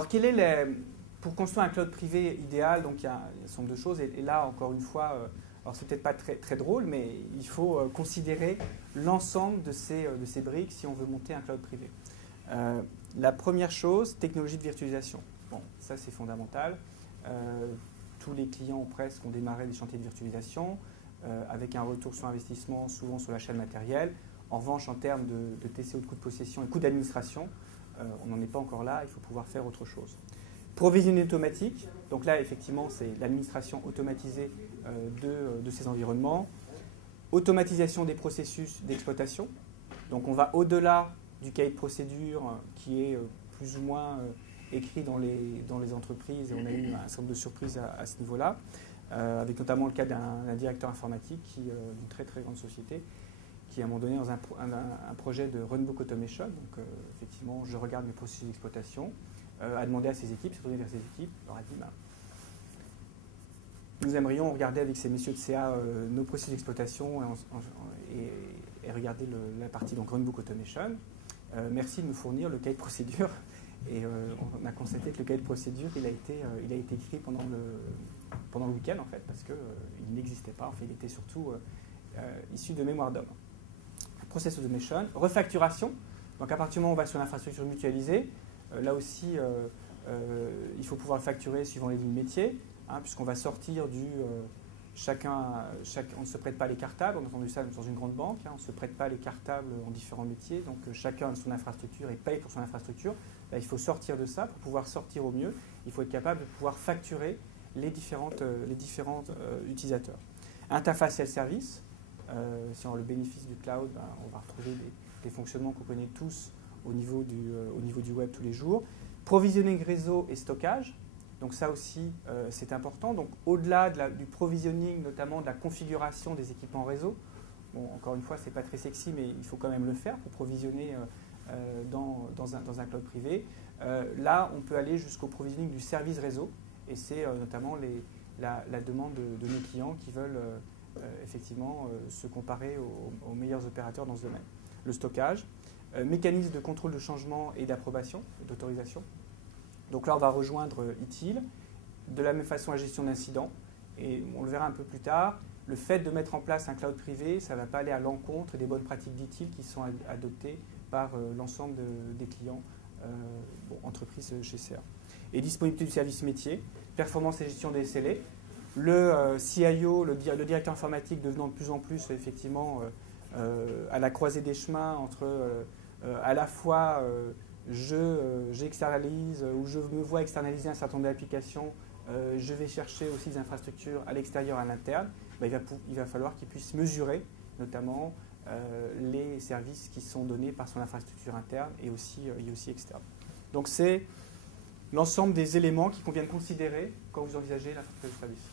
Alors, pour construire un cloud privé idéal, donc il y a un certain nombre de choses. Et là, encore une fois, alors c'est peut-être pas très drôle, mais il faut considérer l'ensemble de ces briques si on veut monter un cloud privé. La première chose, technologie de virtualisation. Bon, ça c'est fondamental. Tous les clients presque ont démarré des chantiers de virtualisation avec un retour sur investissement souvent sur l'achat de matériel. En revanche, en termes de TCO, de coût de possession et coût d'administration, on n'en est pas encore là, il faut pouvoir faire autre chose. Provisionnement automatique, donc là effectivement c'est l'administration automatisée de ces environnements. Automatisation des processus d'exploitation, donc on va au-delà du cahier de procédure qui est plus ou moins écrit dans les entreprises, et on a eu un certain nombre de surprises à ce niveau-là, avec notamment le cas d'un directeur informatique d'une très très grande société qui à un moment donné dans un projet de runbook automation, donc effectivement je regarde mes processus d'exploitation, a demandé à ses équipes, s'est tourné vers ses équipes, leur a dit nous aimerions regarder avec ces messieurs de CA nos processus d'exploitation et regarder la partie donc runbook automation. Merci de nous fournir le cahier de procédure. Et on a constaté que le cahier de procédure, il a été écrit pendant le week-end en fait, parce qu'il n'existait pas. En fait, il était surtout issu de mémoire d'homme. Process automation, refacturation. Donc à partir du moment où on va sur l'infrastructure mutualisée, là aussi, il faut pouvoir facturer suivant les lignes métiers, puisqu'on va sortir du on ne se prête pas les cartables. On a entendu ça dans une grande banque. On ne se prête pas les cartables en différents métiers. Donc chacun a son infrastructure et paye pour son infrastructure. Là, il faut sortir de ça. Pour pouvoir sortir au mieux, il faut être capable de pouvoir facturer les différents utilisateurs. Interface self-service. Si on a le bénéfice du cloud, on va retrouver des fonctionnements qu'on connaît tous au niveau du web tous les jours. Provisioning réseau et stockage. Donc ça aussi, c'est important. Donc au-delà du provisioning, notamment de la configuration des équipements réseau, bon, encore une fois, ce n'est pas très sexy, mais il faut quand même le faire pour provisionner dans un cloud privé. Là, on peut aller jusqu'au provisioning du service réseau, et c'est notamment la demande de nos clients qui veulent effectivement se comparer aux meilleurs opérateurs dans ce domaine. Le stockage, mécanisme de contrôle de changement et d'approbation, d'autorisation. Donc là, on va rejoindre ITIL. De la même façon, la gestion d'incidents. Et on le verra un peu plus tard, le fait de mettre en place un cloud privé, ça ne va pas aller à l'encontre des bonnes pratiques d'ITIL qui sont adoptées par l'ensemble des clients entreprises chez CA. Et disponibilité du service métier, performance et gestion des SLA. Le CIO, le directeur informatique devenant de plus en plus effectivement à la croisée des chemins entre à la fois j'externalise ou je me vois externaliser un certain nombre d'applications, je vais chercher aussi des infrastructures à l'extérieur, à l'interne, il va falloir qu'il puisse mesurer notamment les services qui sont donnés par son infrastructure interne et aussi externe. Donc c'est l'ensemble des éléments qu'il convient de considérer quand vous envisagez l'infrastructure de service.